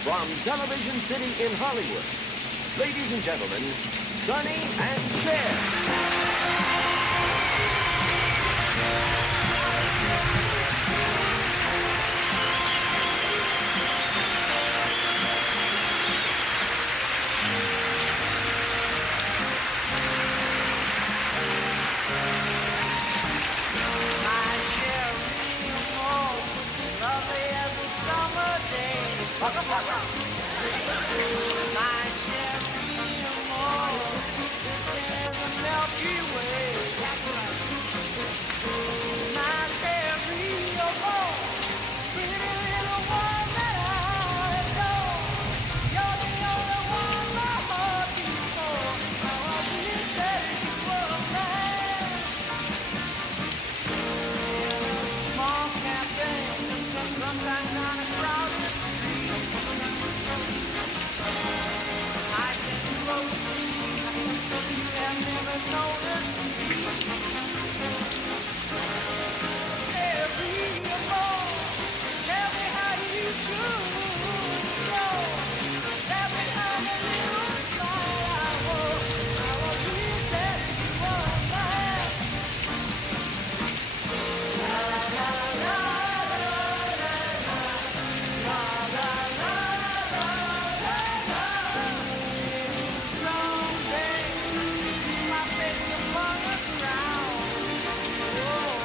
From Television City in Hollywood, ladies and gentlemen, Sonny and Cher. My cherry amore, this is a Milky Way. My cherry amore, pretty little one that I adore. You're the only one my heart beats for. How I wish that you were mine. In a small cafe, sometimes on a crowded street, I get close to you, you have never noticed me. Every amore, tell me how you do. Tell me how the little side I was. How I wish that you were mine. La la la la la la la la la la. Someday you see my face among the crowd. Oh,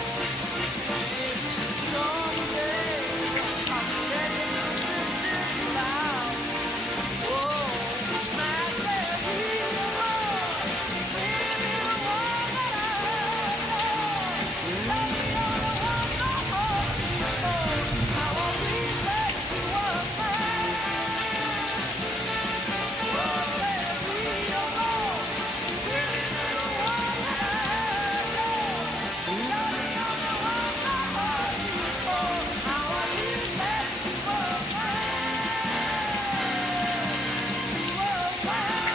maybe someday I'll let you know this is loud. Oh, my baby, oh, baby, the one that I adore. You're the only one my heart beats for. How I wish that you were mine. Oh, baby, oh, baby, the one that I adore. You're the only one my heart beats for. How I wish that you were mine. You were mine.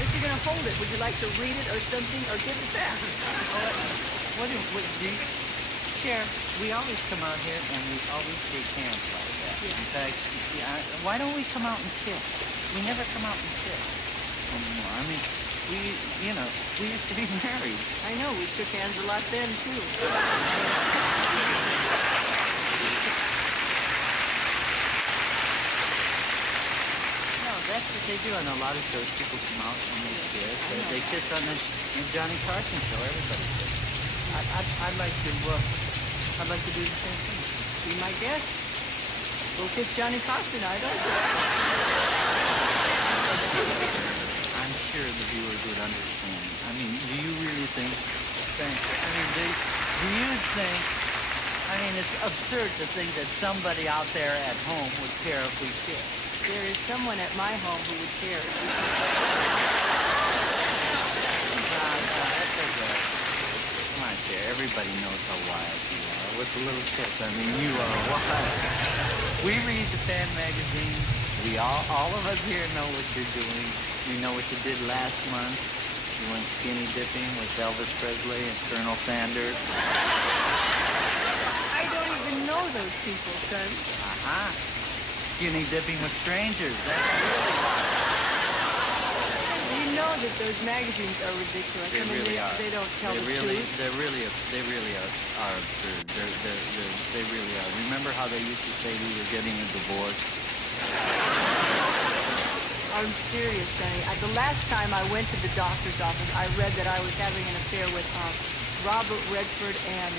If you're going to hold it, would you like to read it or something, or give it back? What do you, Cher, we always come out here and we always shake hands like that. Yeah. In fact, why don't we come out and kiss? We never come out and kiss anymore. I mean, we used to be married. I know, we shook hands a lot then, too. No, that's what they do on a lot of shows. People come out and they kiss. They kiss on the Johnny Carson show. Everybody kisses. I'd like to do the same thing. Be my guest. We'll kiss Johnny Carson, I don't. I'm sure the viewers would understand. I mean, do you really think? Thanks. I mean, do you think? I mean, it's absurd to think that somebody out there at home would care if we kiss. There is someone at my home who would care. That's okay. Come on, Cher. Everybody knows how wild you are. With the little kiss, I mean, you are wild. We read the fan magazine. We all of us here know what you're doing. We know what you did last month. You went skinny dipping with Elvis Presley and Colonel Sanders. I don't even know those people, son. Aha. Skinny dipping with strangers. That's really wild. You know that those magazines are ridiculous. They really are. They don't tell the truth. They really are absurd. They really are. Remember how they used to say we were getting a divorce? I'm serious, Sonny. The last time I went to the doctor's office, I read that I was having an affair with Robert Redford and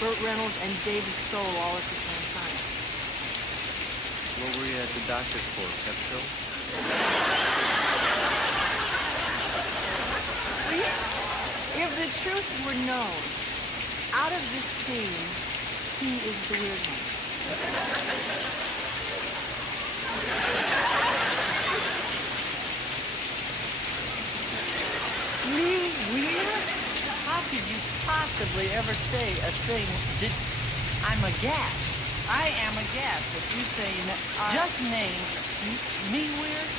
Burt Reynolds and David Soul all at the same time. What were you at the doctor's for? Pepto? If the truth were known, out of this team, he is the weird one. Me weird? How could you possibly ever say a thing? I'm aghast. I am aghast that you say, just name me weird.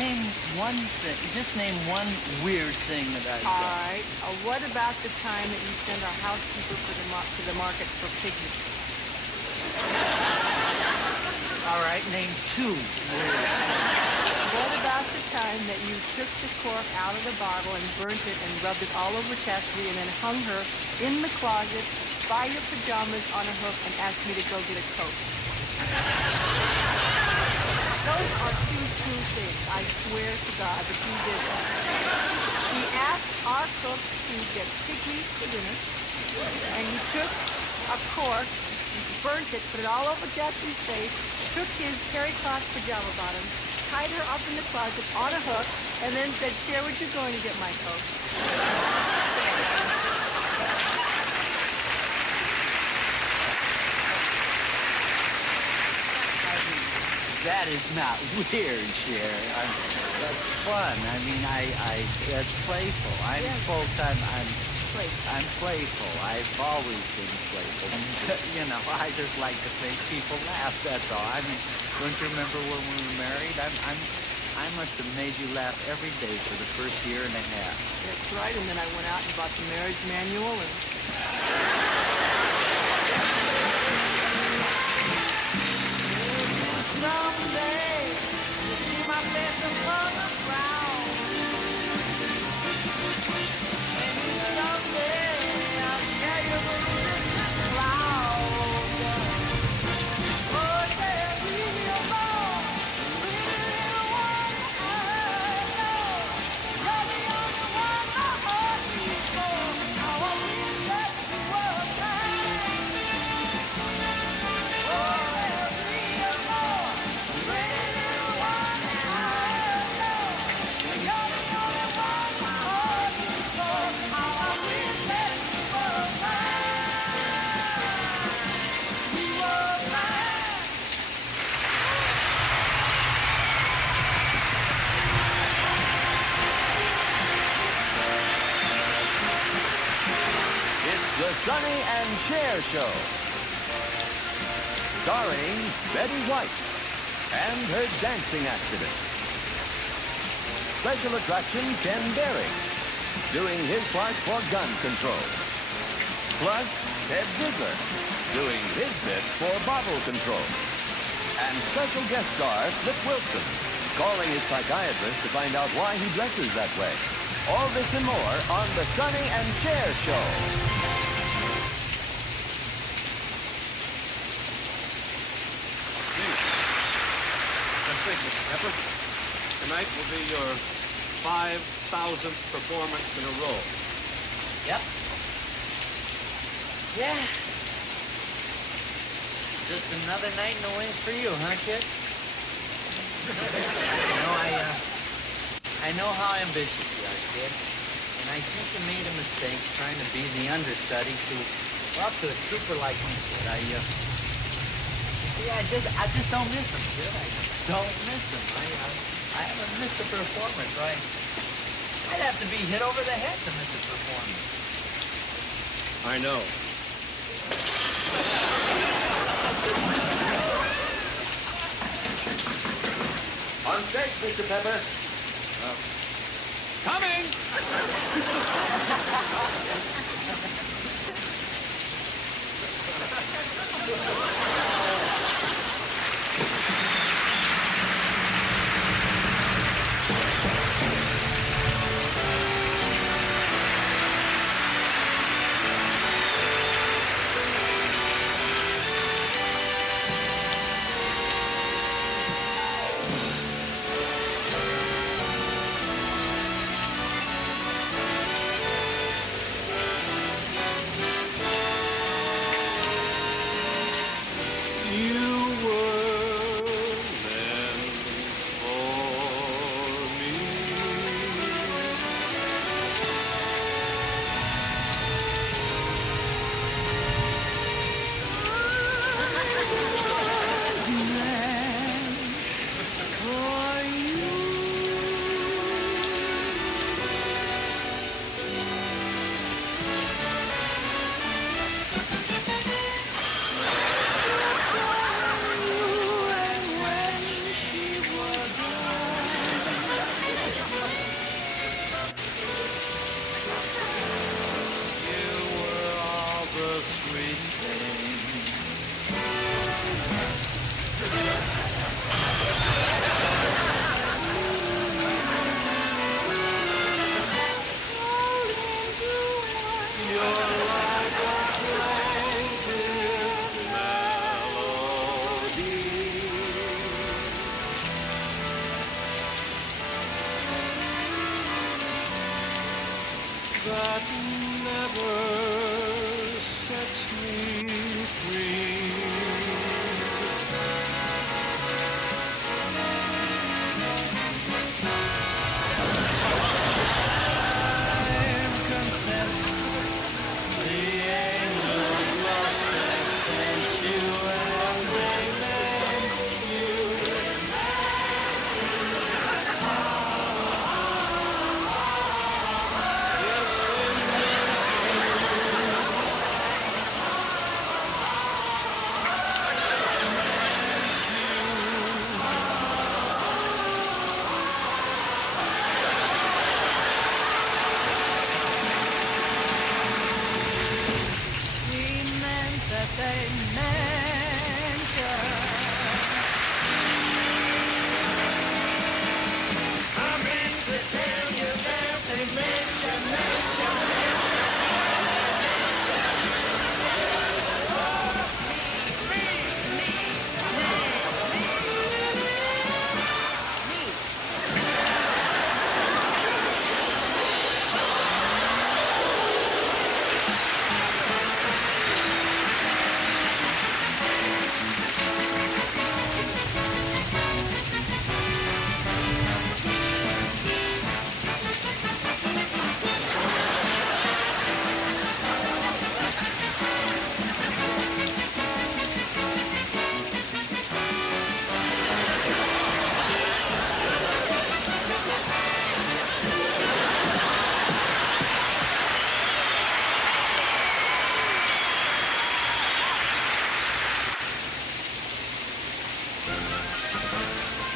name one thing. Just name one weird thing that I've All done. right. What about the time that you sent our housekeeper to the market for pygmies? All right, name two weird. What about the time that you took the cork out of the bottle and burnt it and rubbed it all over Chastity and then hung her in the closet by your pajamas on a hook and asked me to go get a Coke? Those are two true things. I swear to God that he did that. He asked our cook to get pygmies for dinner, and he took a cork, burnt it, put it all over Jastity's face, took his terry cloth pajama bottoms, tied her up in the closet on a hook, and then said, "Cher, would you going to get my Coke?" That is not weird, Cher. That's fun. I mean, that's playful. I'm Yes. full-time. Playful. I'm playful. I've always been playful. You know, I just like to make people laugh. That's all. I mean, don't you remember when we were married? I must have made you laugh every day for the first year and a half. That's right, and then I went out and bought the marriage manual and... Someday you see my face upon the ground. Maybe someday I'll carry you through this cloud. Oh, yeah, leave me alone. Little one I know. You're the only one my heart beats for. How I wish that you were mine. Oh, every more. Little one I know. You're the only one my heart beats for. How I wish that you were mine. You were mine. It's the Sonny and Cher Show. Starring Betty White and her dancing accident. Special attraction Ken Berry, doing his part for gun control. Plus, Ted Ziegler, doing his bit for bottle control. And special guest star Flip Wilson, calling his psychiatrist to find out why he dresses that way. All this and more on the Sonny and Cher Show. Let's think, Mr. Pepper. Tonight will be your 5,000th performance in a row. Yep. Yeah. Just another night in the wings for you, huh, kid? I know how ambitious you are, kid. And I think you made a mistake trying to be the understudy to a trooper like me, kid. I just don't miss him, kid. I don't miss him. I haven't missed a performance, right? I'd have to be hit over the head to miss a performance. I know. On stage, Mr. Pepper. Coming! that never sets me free. I'm content. The angels must have sent you and they meant you. We meant that they meant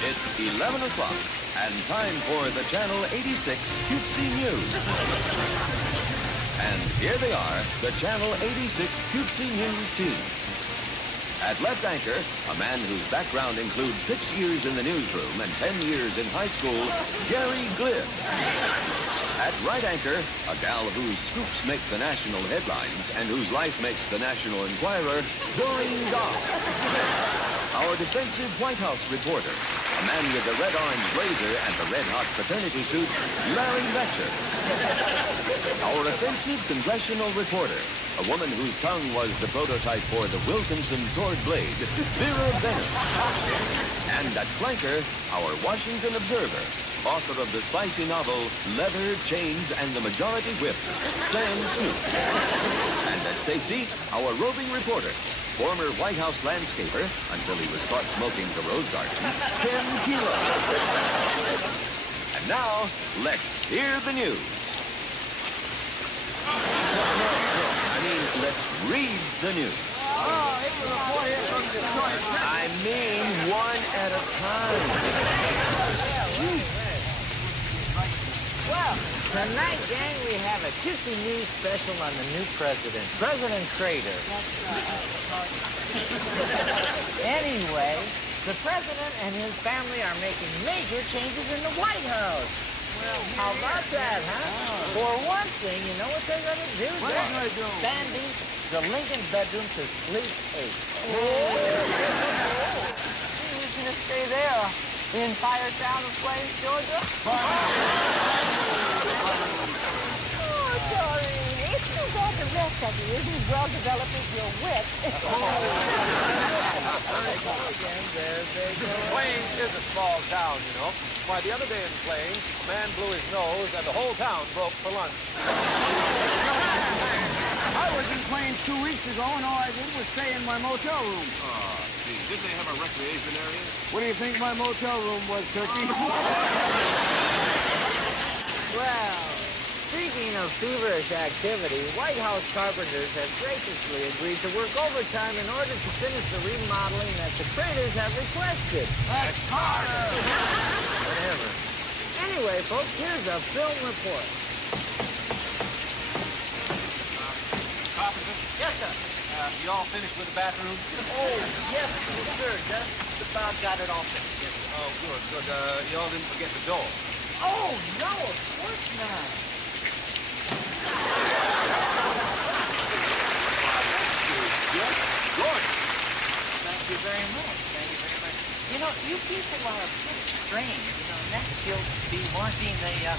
It's 11 o'clock and time for the Channel 86 Cutesy News. And here they are, the Channel 86 Cutesy News team. At left anchor, a man whose background includes 6 years in the newsroom and 10 years in high school, Gary Glynn. At right anchor, a gal whose scoops make the national headlines and whose life makes the National Enquirer, Doreen Goff. Our defensive White House reporter, a man with the red-orange blazer and the red-hot fraternity suit, Larry Letcher. Our offensive congressional reporter, a woman whose tongue was the prototype for the Wilkinson sword blade, Vera Bennett. And at flanker, our Washington Observer, author of the spicy novel Leather, Chains, and the Majority Whip, Sam Snoop. And at safety, our roving reporter, former White House landscaper, until he was caught smoking the rose garden, Ken Kilo. And now, let's hear the news. Let's read the news. I mean, one at a time. Well, tonight, gang, we have a cutesy news special on the new president, President Crater. Anyway, the president and his family are making major changes in the White House. Well, how about that, huh? For one thing, you know what they're going to do? What are they doing? Expanding the Lincoln bedroom to Fleet 8. Who's going to stay there? The entire town of Plains, Georgia? Oh, Doreen, it's too bad the rest of you isn't as well developed as your wit. Plains is a small town, you know. Why, the other day in Plains, a man blew his nose and the whole town broke for lunch. I was in Plains 2 weeks ago, and all I did was stay in my motel room. Oh, gee, didn't they have a recreation area? What do you think my motel room was, Turkey? Well, speaking of feverish activity, White House carpenters have graciously agreed to work overtime in order to finish the remodeling that the Craters have requested. That's Carter! Whatever. Anyway, folks, here's a film report. Carpenter? Yes, sir. You all finished with the bathroom? Oh, yes, sir. Just about got it all finished. Yes, sir. Oh, good, good. You all didn't forget the door. Oh, no, of course not. Gorgeous. Thank you very much. Thank you very much. You know, you people are a bit strange. You know, next you'll be wanting a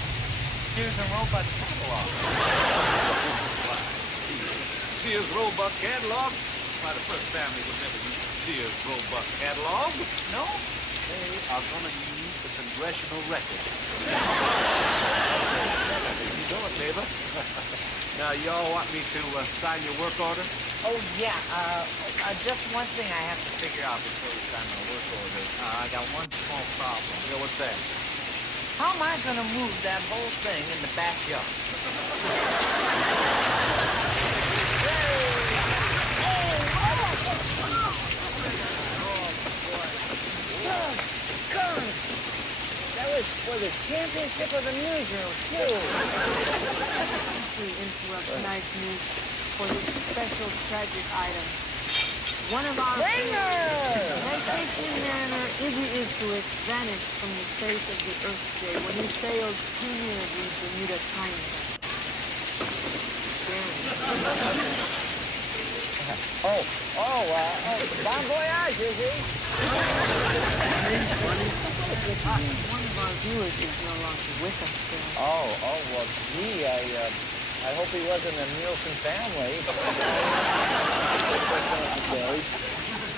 Sears and Roebuck catalog. Sears Roebuck catalog? Why, the first family would never use the Sears Roebuck catalog. No? They are gonna use the congressional record. You know it, neighbor. Now, y'all want me to sign your work order? Oh, yeah. Just one thing I have to figure out before we sign my work order. I got one small problem. Yeah, what's that? How am I gonna move that whole thing in the backyard? That was for the championship of the newsroom, too. We interrupt tonight's news for this special tragic item. One of our vacation mariner Iggy Iskowitz vanished from the face of the earth today when he sailed too near the Bermuda Triangle. Bon voyage, Izzy. One of our viewers is no longer with us today. Well, gee, I hope he wasn't a Nielsen family.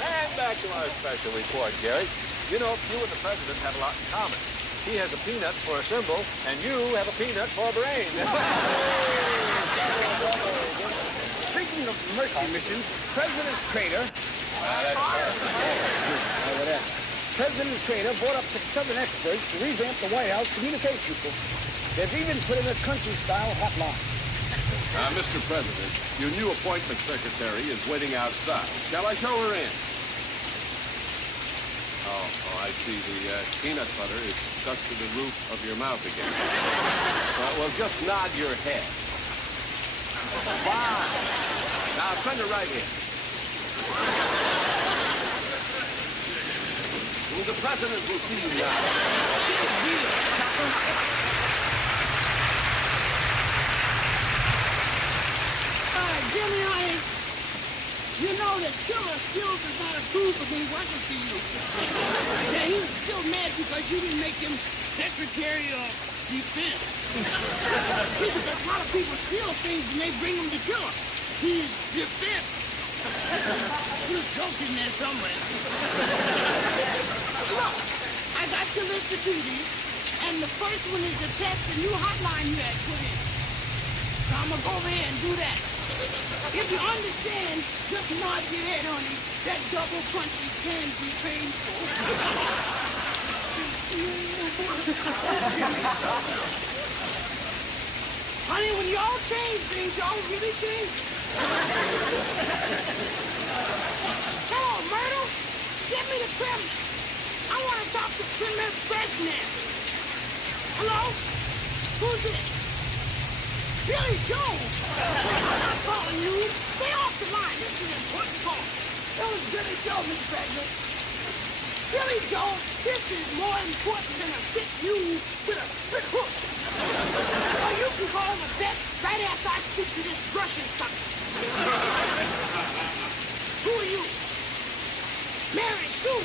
And back to our special report, Gary. You know, you and the president have a lot in common. He has a peanut for a symbol, and you have a peanut for a brain. Speaking of mercy missions, President Crater... President Crater brought up 7 experts to revamp the White House communication system. They've even put in a country-style hotline. Mr. President, your new appointment secretary is waiting outside. Shall I show her in? Oh, I see. The peanut butter is stuck to the roof of your mouth again. Well, just nod your head. Fine. Now, send her right in. The president will see you now. Jimmy, honey, you know that killer still does not approve of me working for you. Yeah, he was still mad because you didn't make him Secretary of Defense. Because a lot of people steal things and they bring them to killer. He's defense. You're joking there somewhere. Look, I got your list of duties, and the first one is to test the new hotline you had put in. So I'm gonna go over here and do that. If you understand, just nod your head, honey. That double punching can be painful. Honey, when y'all change things, y'all really change it. Hello, Myrtle. Get me the Kremlin. I want to talk to Premier Brezhnev. Hello? Who's this? Billy Joe. I'm calling you. Stay off the line. This is an important call. That was Billy Joe, Miss Brezhnev. Billy Joe, this is more important than a sick you with a split hook. Or you can call him a vet right after I speak to this Russian sucker. Who are you? Mary Sue.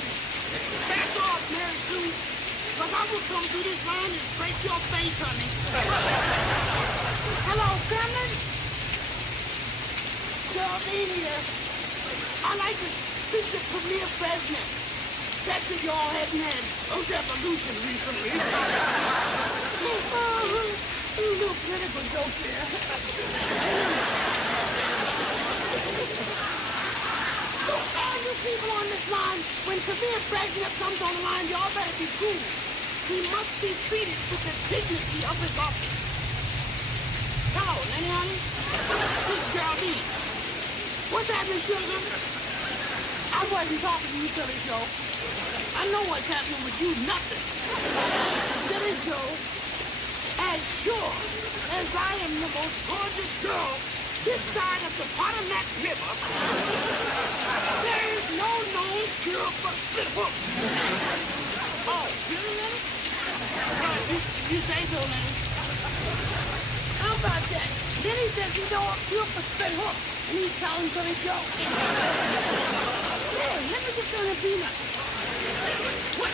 Back off, Mary Sue. Because I will come through this line and break your face, honey. Hello, Kremlin? Geraldine here. I'd like to speak to Premier Brezhnev. That's if y'all hadn't had a revolution recently. A little political joke there. Look, all you people on this line, when Premier Brezhnev comes on the line, y'all better be cool. He must be treated with the dignity of his office. Hello, Lenny, honey. This is Geraldine. What's happening, sugar? I wasn't talking to you, Billy Joe. I know what's happening with you, nothing. Billy Joe, as sure as I am the most gorgeous girl this side of the Potomac River, there is no known cure for split hook. Oh, really, Lenny? You say so, Lenny. How about that? Then he says he know a cure for split hook, and he's telling Billy Joe. Hey, let me get some of the peanuts. What?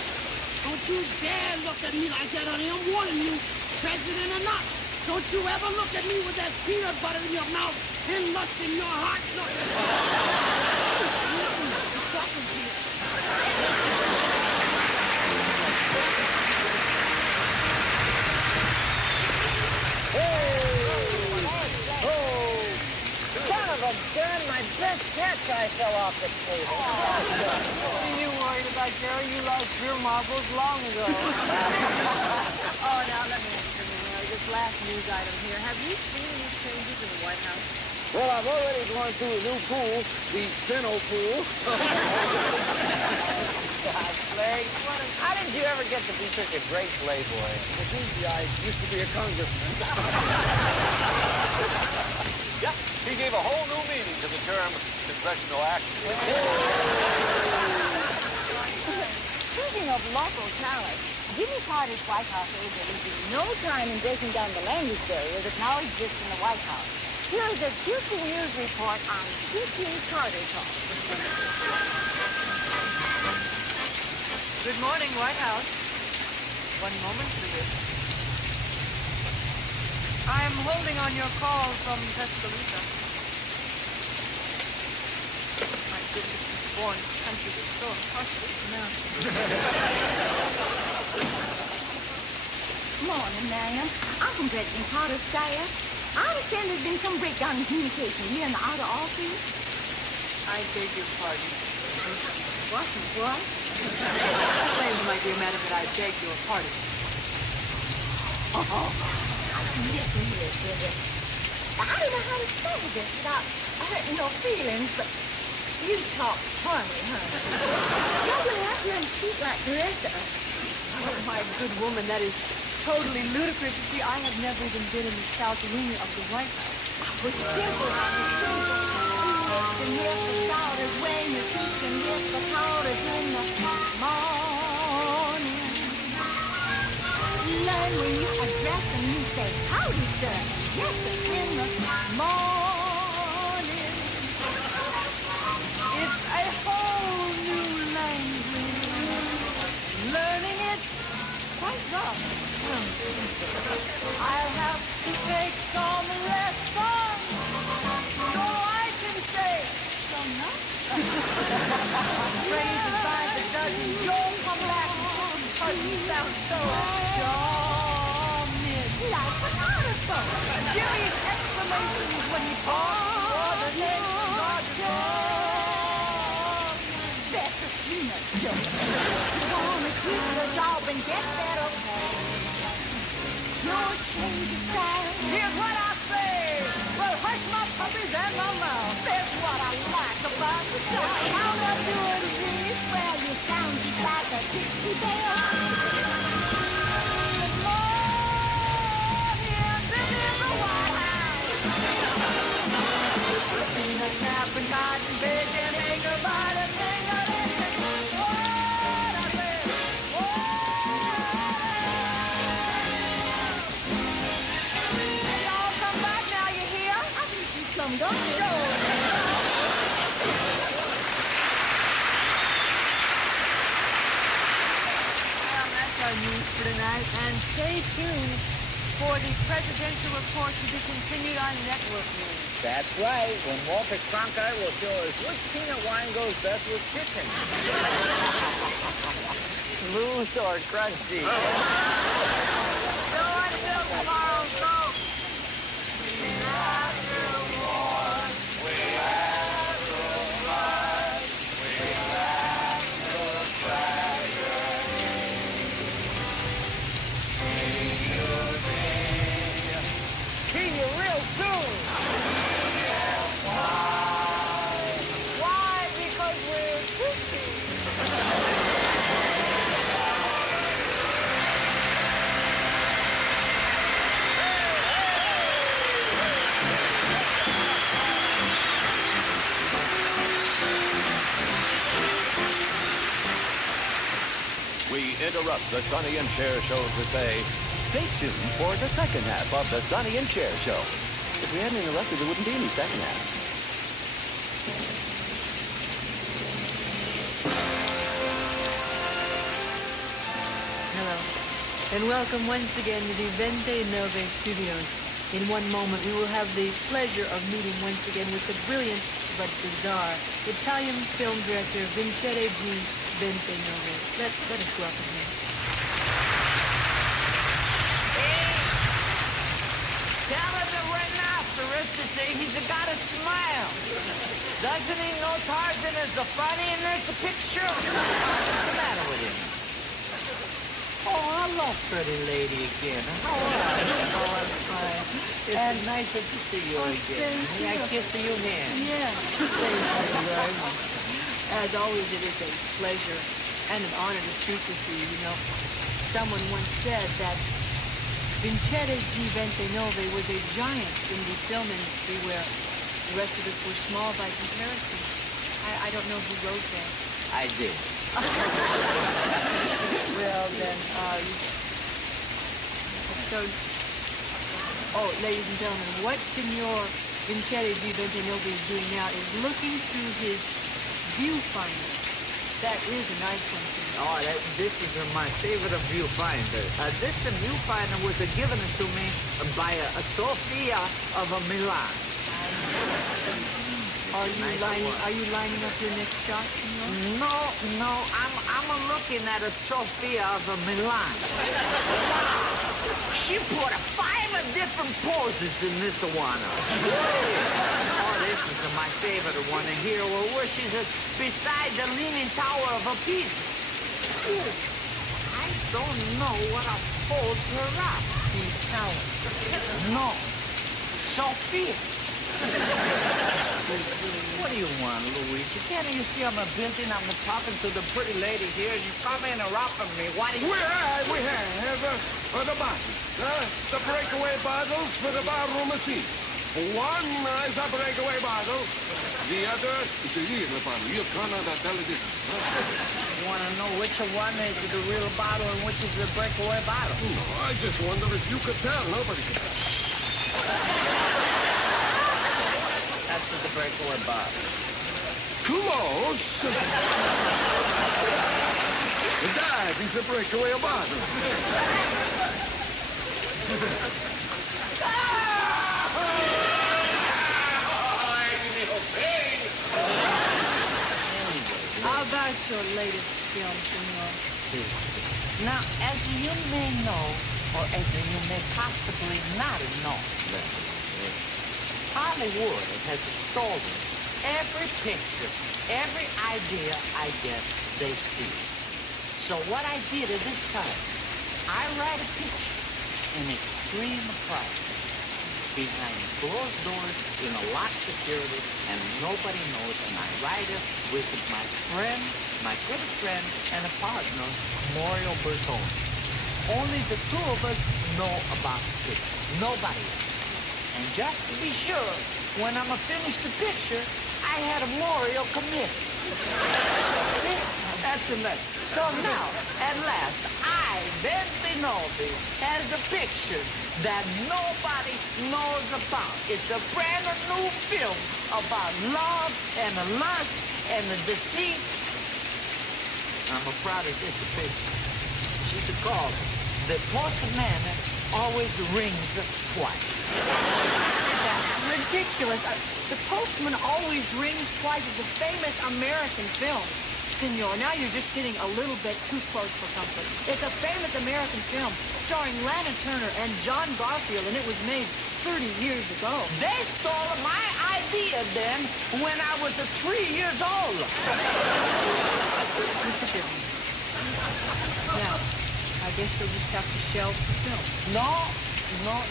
Don't you dare look at me like that, honey. I'm warning you, president or not. Don't you ever look at me with that peanut butter in your mouth and lust in your heart. No. Stop it, dear. Son of a gun, my best catch I fell off the table. What are you worried about, Jerry? You lost your marbles long ago. Oh, now let me ask you something, Mary. This last news item here. Have you seen any changes in the White House? Well, I've already gone through a new pool, the steno pool. How did you ever get to be such a great playboy? It's easy. I used to be a congressman. Yeah, he gave a whole new meaning to the term congressional action. Speaking of local talent, Jimmy Carter's White House aide will lose no time in breaking down the language barrier that now exists in the White House. Here is a QC News report on teaching Carter talk. Good morning, White House. 1 moment, please. I am holding on your call from Tuscaloosa. My goodness, this foreign country is so impossible to pronounce. Morning, Marion. I'm from President Carter's staff. I understand there's been some breakdown in communication here in the outer office. I beg your pardon. What? Claim, my dear madam, that I beg your pardon. Oh, listen here, Sugar. I don't know how to say this without hurting your feelings, but you talk funny, honey. You're going to have to learn to speak like the rest of us. Oh, my good woman, that is totally ludicrous. You see, I have never even been in the South Wing of the White House. It's simple, honey, simple. And if the shouters when you're teaching, if the shouters in the morning. Learn when you address and you say, howdy, sir. Yes, sir, in the morning. It's a whole new language. Learning it's quite rough. I'll have to take some lessons so I can say some phrases by the dozen. You'll come back because you sound so charming. Like an article. Jimmy's exclamations when he talks or the next That's a peanut joke. You want to keep the job and get better pay. You'll change your style. Here's what I say. Well, hush my puppies and my mouth. That's what I like about the show. How to do it really swell. You sound just like a Dixie bell. Good morning, this is the White House. Peanuts, snapping, cotton, bacon, hang about it, hang on it. What I say? Hey, y'all come back now, you hear? I think you come down. Well, that's our news for tonight. And stay tuned for the presidential report to be continued on Network News. That's right. When Walter Cronkite will show us which peanut wine goes best with chicken. Smooth or crunchy? So until tomorrow, folks. See you real soon. Why? Because we're fishing. We interrupt the Sonny and Cher Show to say, stay tuned for the second half of the Sonny and Cher Show. If we hadn't interrupted, there wouldn't be any second half. Hello. And welcome once again to the 29 Studios. In one moment, we will have the pleasure of meeting once again with the brilliant but bizarre Italian film director Vincere G. 29. Let us welcome him. Tell the rhinoceros to say he's got a smile. Doesn't he know Tarzan is a funny and there's a picture? What's the matter with him? Oh, hello, pretty lady again. How are you? Oh, I'm fine. It's nicer to see you again. May I kiss your hand? Yeah, thank you very much. As always, it is a pleasure and an honor to speak with you. You know, someone once said that Vincere G. 29 was a giant in the film industry where the rest of us were small by comparison. I don't know who wrote that. I did. Well, then, ladies and gentlemen, what Signor Vincere G. 29 is doing now is looking through his viewfinder. That is a nice one, Signor. Oh, this is my favorite viewfinder. This viewfinder was given to me by a Sofia of Milan. Are you lining up your next shot, Signor? No, I'm looking at a Sofia of Milan. She put 5 different poses in this one. Oh, this is my favorite one here, where she's beside the Leaning Tower of Pisa. Ooh, I don't know what holds her up. The tower. No, Sophia. What do you want, Luigi? Can't you see I'm busy and I'm talking to the pretty lady here and you come interrupting me? What do you... We have the bottles, the breakaway bottles for the barroom seat. One is a breakaway bottle. The other is a real bottle. You cannot tell the difference. You want to know which one is the real bottle and which is the breakaway bottle? No, I just wonder if you could tell. Nobody can tell. That's the breakaway bottle. Close. That is a breakaway bottle. How about your latest film, Signor? Now, as you may know, or as you may possibly not know, Hollywood has stolen every picture, every idea I get, they steal. So what I did at this time, I write a picture in extreme price, behind closed doors, in a locked security, and nobody knows, and I write it with my friend, my good friend, and a partner, Mario Bertone. Only the two of us know about the picture. Nobody else. And just to be sure, when I'm finished the picture, I had a Mario commit. See? That's enough. So now, at last, I, Bentinovi, has a picture that nobody knows about. It's a brand new film about love and lust and deceit. I'm proud of this picture. She's called The Postman Always Rings Twice. That's ridiculous. The Postman Always Rings Twice is a famous American film. Signor, now you're just getting a little bit too close for comfort. It's a famous American film starring Lana Turner and John Garfield, and it was made 30 years ago. They stole my idea then when I was 3 years old. You forgive me. Now, I guess you'll just have to shelve the film. No,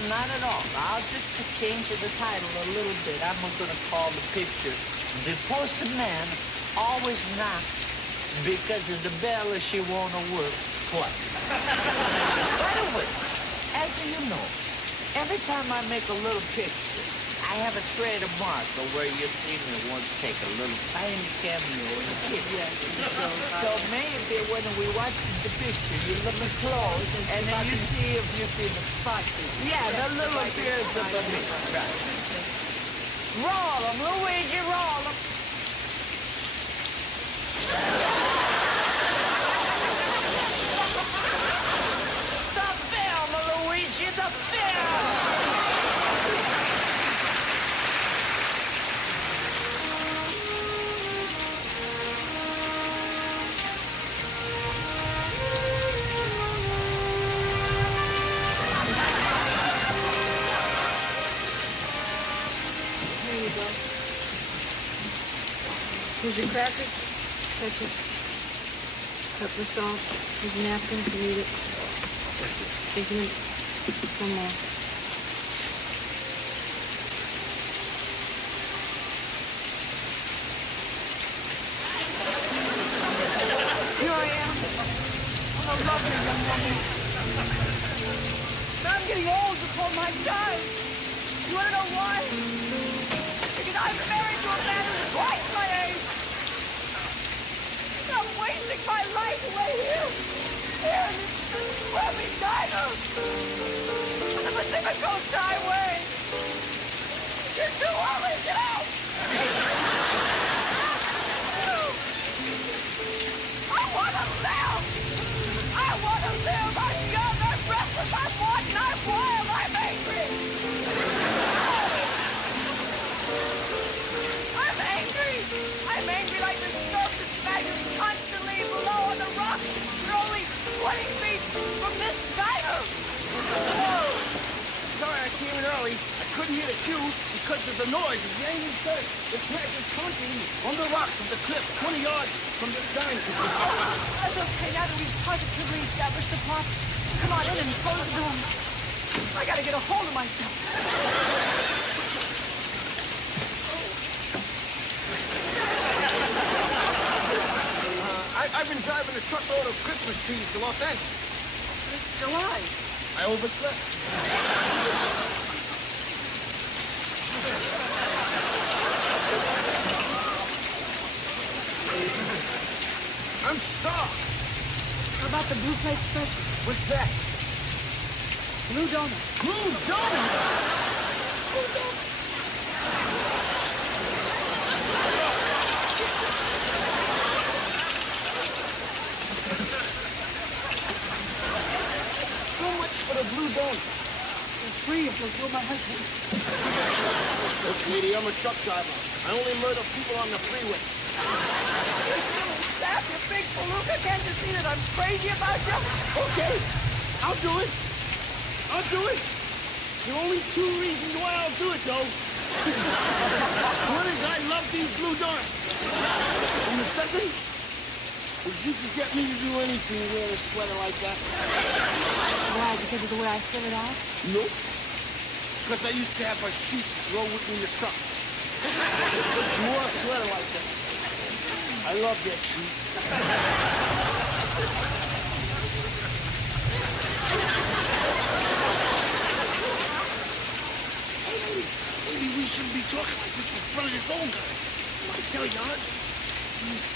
not at all. I'll just change the title a little bit. I'm going to call the picture The Postman Always Knocks Because of the Bell She Won't Work Twice. By the way, as you know, every time I make a little picture, I have a trademark where you see me once take a little tiny cameo in the picture. Yes. So maybe when we watch the picture, you look close, and then you see if you see the spot. Yeah, the little appearance of the me. Right. Roll them, Luigi, roll them. Stop Here's your crackers, ketchup, pepper salt. Here's a napkin if you need it. Here's one more. Here I am. I'm a lovely young woman. But I'm getting old before my time. You want to know why? Because I'm married to a man who's twice my age. I'm wasting my life away here. Here in this scrubby diner. On the Pacific Coast Highway. You're too early. Get out. I want to live. I want to live. I'm young. I'm restless. I'm wanting. I'm wild. I'm angry. I'm angry. I'm angry like the surf that smashes constantly below on the rocks. You're only 20 feet from this diner. Sorry I came in early. I couldn't hear the cue because of the noise of the angry surf that smashes constantly on the rocks of the cliff 20 yards from this diner. That's okay. Now that we've positively established the plot, come on in and close the door. I gotta get a hold of myself. I've been driving a truckload of Christmas trees to Los Angeles. It's July. I overslept. I'm starved. How about the blue plate special? What's that? Blue donuts. Blue donuts! So much for the blue donuts. It's free if you'll kill my husband. Look, lady, I'm a truck driver. I only murder people on the freeway. You silly sap, you big palooka. Can't you see that I'm crazy about you? Okay, I'll do it. I'll do it. There are only two reasons why I'll do it, though. One is I love these blue donuts. And the second is you can get me to do anything wearing a sweater like that. Why? Because of the way I fill it out? Nope. Because I used to have a sheep roll with me in the truck. You wore a sweater like that. I love that sheep. Maybe we shouldn't be talking like this in front of this old guy. I tell you, husband.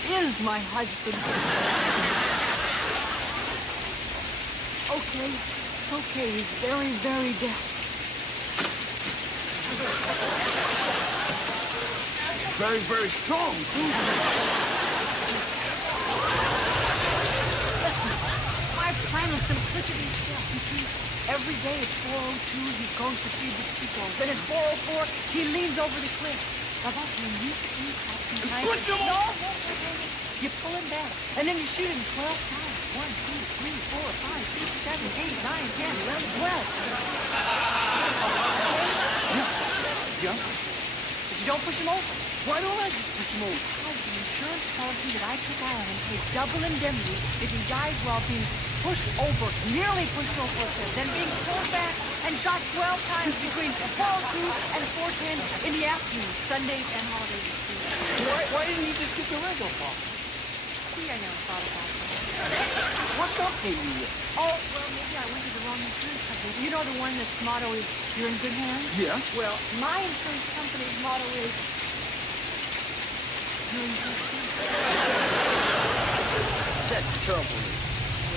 He is my husband. Okay, it's okay. He's very, very deaf. Very, very strong, too. Listen, my plan is simplicity itself. You see, every day at 4:02, he goes to feed the seagulls. Then at 4:04, he leans over the cliff. How about when you feed up behind Push him No, off! no, you pull him back, and then you shoot him 12 times. 1, 2, 3, 4, 5, 6, 7, 8, 9, 10, 11, 12. Yeah? But you don't push him over. Why don't I just push him over? Because the insurance policy that I took out on him pays double indemnity if he dies while being pushed over, nearly pushed over a cliff, then being pulled back and shot 12 times between 4:02 and 4:10 in the afternoon, Sundays and holidays. Why didn't you just get the regular policy? See, I never thought about that. What company are you with? Oh, well, maybe I went to the wrong insurance company. You know the one that's motto is, you're in good hands? Yeah. Well, my insurance company's motto is, you're in good hands. That's terrible.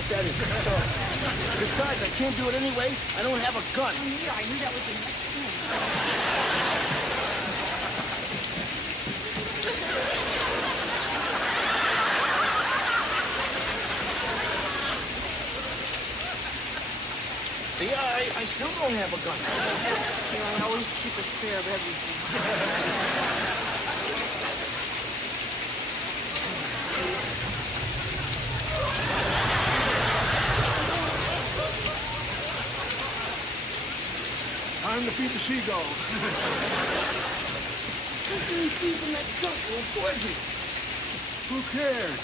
That is terrible. Besides, I can't do it anyway. I don't have a gun. I knew that was the next thing. See, I still don't have a gun. Here, I always keep a spare of everything. Time to feed the seagulls. How can you feed them that junk? It'll poison. Who cares?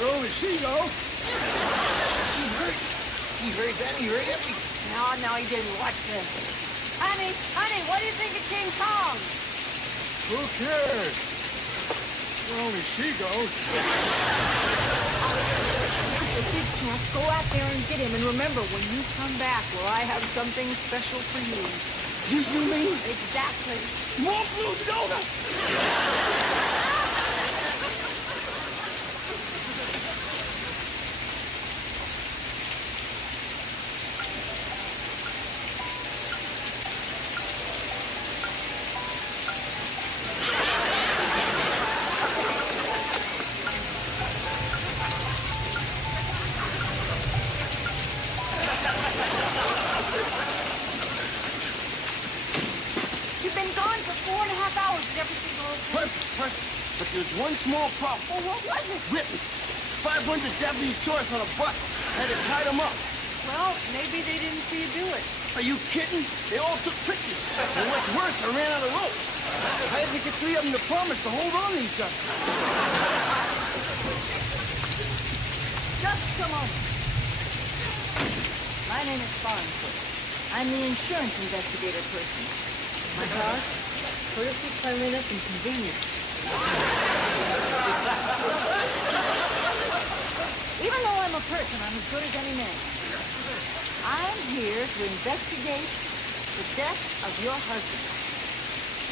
Only she goes. He hurt. He hurt them. He hurt every. No, he didn't. Watch this. Honey, what do you think of King Kong? Who cares? Only she goes. Here's your big chance. Go out there and get him. And remember, when you come back, well, I have something special for you. You mean Exactly. more blue donuts? You've been gone for 4.5 hours. Did everything go okay? Perfect. But there's one small problem. Well, what was it? Witnesses. 500 Japanese tourists on a bus. Had to tie them up. Well, maybe they didn't see you do it. Are you kidding? They all took pictures. And what's worse, I ran out of rope. I had to get 3 of them to promise to hold on to each other. Just a moment. My name is Farnsworth. I'm the insurance investigator person. My cause? Courtesy, cleanliness, and convenience. Even though I'm a person, I'm as good as any man. I'm here to investigate the death of your husband.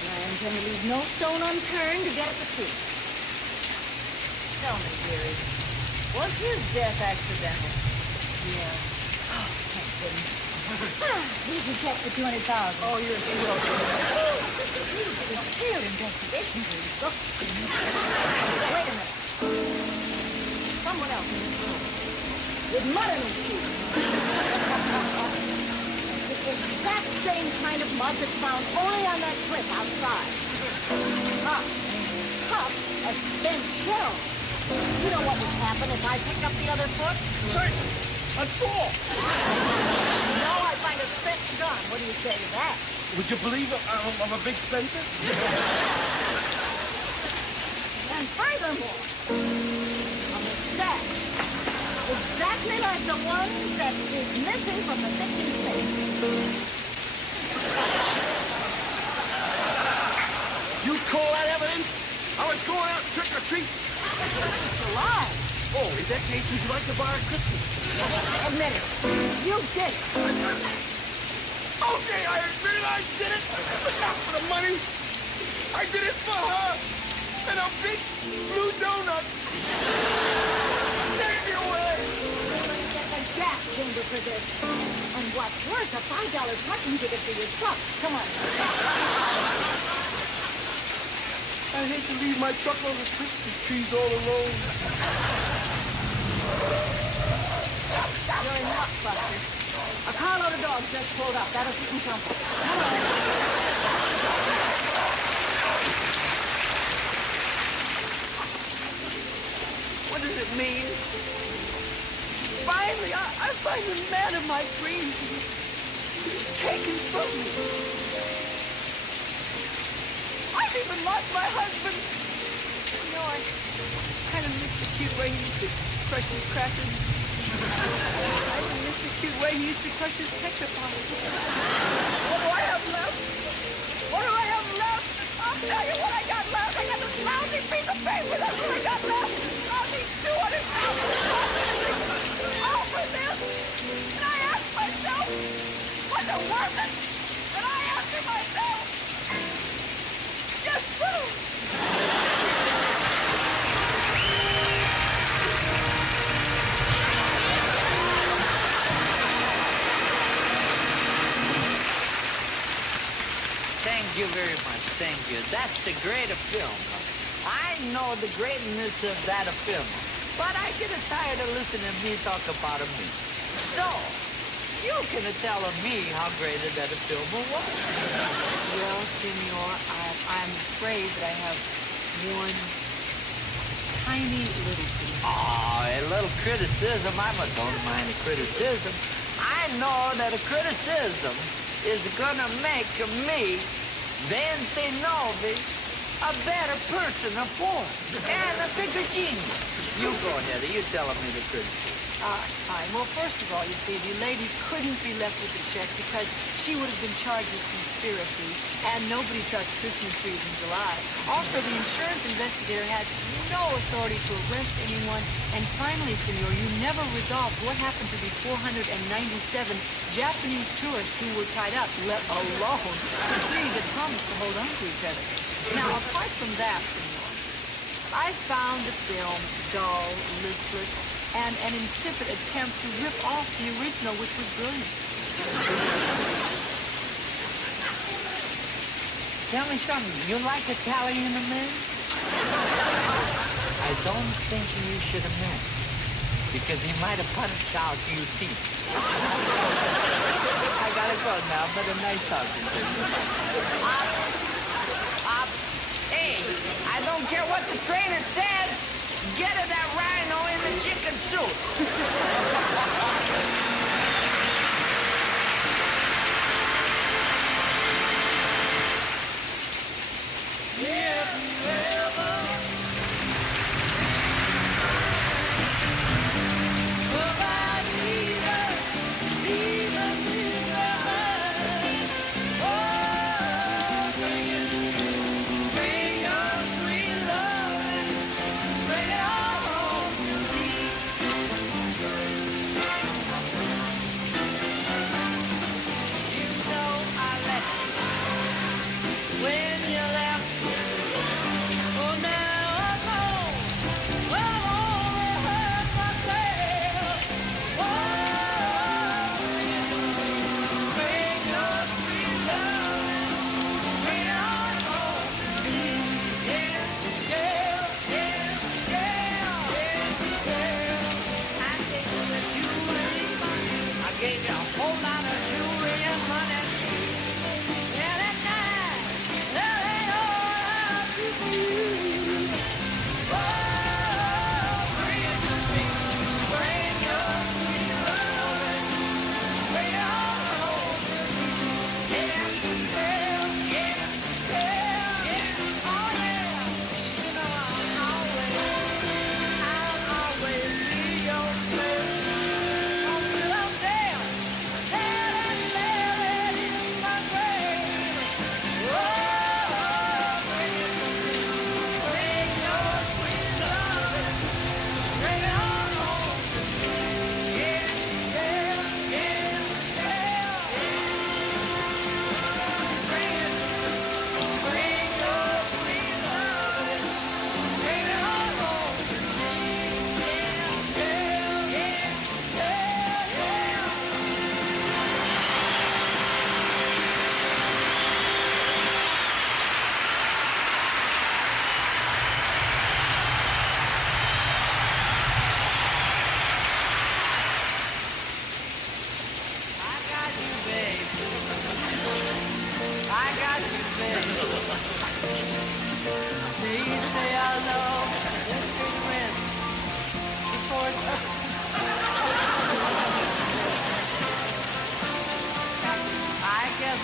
And I intend to leave no stone unturned to get at the truth. Tell me, dearie, was his death accidental? Yes. Oh, thank goodness. Here's your check for $200,000. Oh, you're a sweet old Detailed investigation, please. Wait a minute. Someone else in this room. With mud in his shoes. The exact same kind of mud that's found only on that cliff outside. Cup a spent shell. You know what would happen if I picked up the other foot? Certain. I'd fall. No, I find a spent gun. What do you say to that? Would you believe I'm a big spender? And furthermore, on the stash, exactly like the one that is missing from the victim's face. You call that evidence? I was going out trick or treat. It's a lie. Oh, in that case, would you like to borrow a Christmas tree? Admit it. You did it. Okay, I admit I did it, but not for the money. I did it for her and a big blue donut. Take me away. You're going to get the gas chamber for this. And what's worse, a $5 parking ticket for your truck. Come on. I hate to leave my truck on the Christmas trees all alone. You're in luck, Buster. A carload of dogs just pulled up. That'll keep them company. Come on. What does it mean? Finally, I find the man of my dreams. He's taken from me. I've even lost my husband. You know, I kind of miss the cute way he used to crush his crackers. I even miss the cute way he used to crush his ketchup on it. What do I have left? What do I have left? I'll tell you what I got left. I got this lousy piece of paper. That's what I got left. Lousy $200,000. All for this. And I asked myself, was it worth it? And I answered myself, yes, sir. Thank you very much. Thank you. That's a great film. I know the greatness of that film, but I get tired of listening to me talk about me. So, you can tell me how great that film was. Well, Senor, I'm afraid that I have one tiny little thing. Oh, a little criticism. I don't mind a criticism. I know that a criticism is gonna make me 29 a better person of war, and a bigger genius. You go, Heather. You tell me the truth. Fine. Well, first of all, you see, the lady couldn't be left with the check because she would have been charged with conspiracy, and nobody touched Christmas trees in July. Also, the insurance investigator had no authority to arrest anyone. And finally, senor, you never resolved what happened to the 497 Japanese tourists who were tied up, let alone the three that promised to hold on to each other. Now, apart from that, senor, I found the film dull, listless, and an insipid attempt to rip off the original, which was brilliant. Tell me something. You like Italian men? I don't think you should have met, because he might have punched out your teeth. I gotta go now, but a nice talking to you. Hey, I don't care what the trainer says. Get her that rhino in the chicken soup.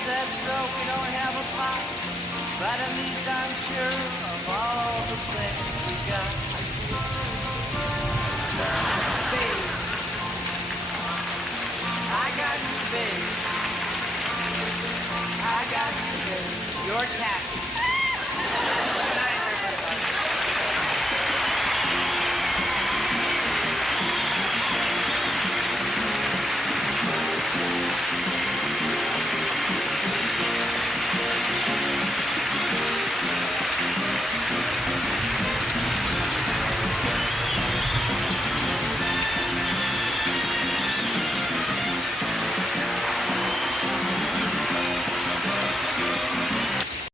That's so we don't have a pot, but at least I'm sure of all the things we got. Babe, I got you, babe. I got you, babe. Your taxi.